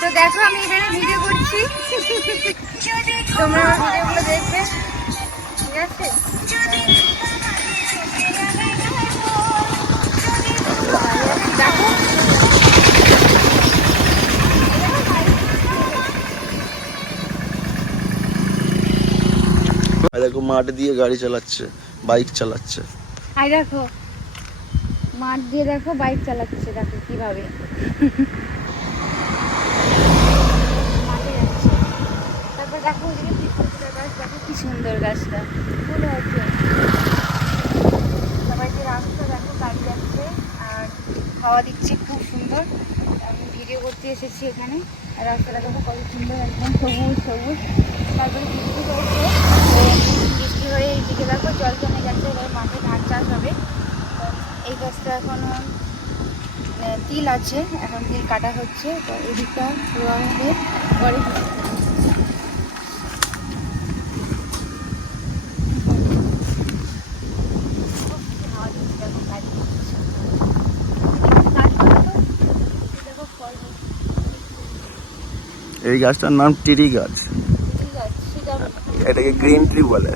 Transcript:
তো দেখো আমি এখানে ভিডিও করছি। তোমরা আমার ভিডিওগুলো দেখবে। ঠিক আছে? দেখো। দেখো মাঠ দিয়ে গাড়ি চালাচ্ছে বাইক চালাচ্ছে। হাই দেখো। মাঠ দিয়ে দেখো বাইক চালাচ্ছে, দেখো কীভাবে। মাঠে যাচ্ছে। তারপর দেখো দেখো কি সুন্দর গাছটা। রাস্তা, দেখো আর হাওয়া দিচ্ছে, খুব সুন্দর। আমি ভিডিও করতে এসেছি এখানে। রাস্তাটা দেখো কত সুন্দর, একদম সবুজ সবুজ। তারপরে তো বৃষ্টি হয়ে এইদিকে দেখো জল জমে গেছে এবার মাঠে ধান চাষ হবে তো এই গাছটা এখনও আহ, তিল আছে এখন তিল কাটা হচ্ছে তো এদিকটা রোয়া পরে এই গাছটার নাম টিরি গাছ। এটাকে গ্রিন ট্রি বলে।